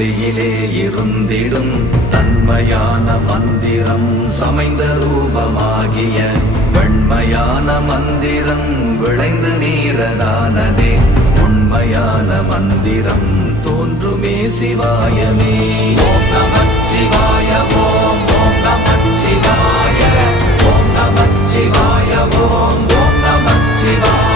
ஒளியிலே இருந்திடும் தன்மையான மந்திரம் சமைந்த ரூபமாகிய வெண்மையான மந்திரம் விளைந்து நீரதானதே உண்மையான மந்திரம் தோன்றுமே சிவாயமே. ஓம் நமச்சிவாய ஓம் ஓம் நமச்சிவாய ஓம் நமச்சிவாய ஓம் ஓம் நமச்சிவாய.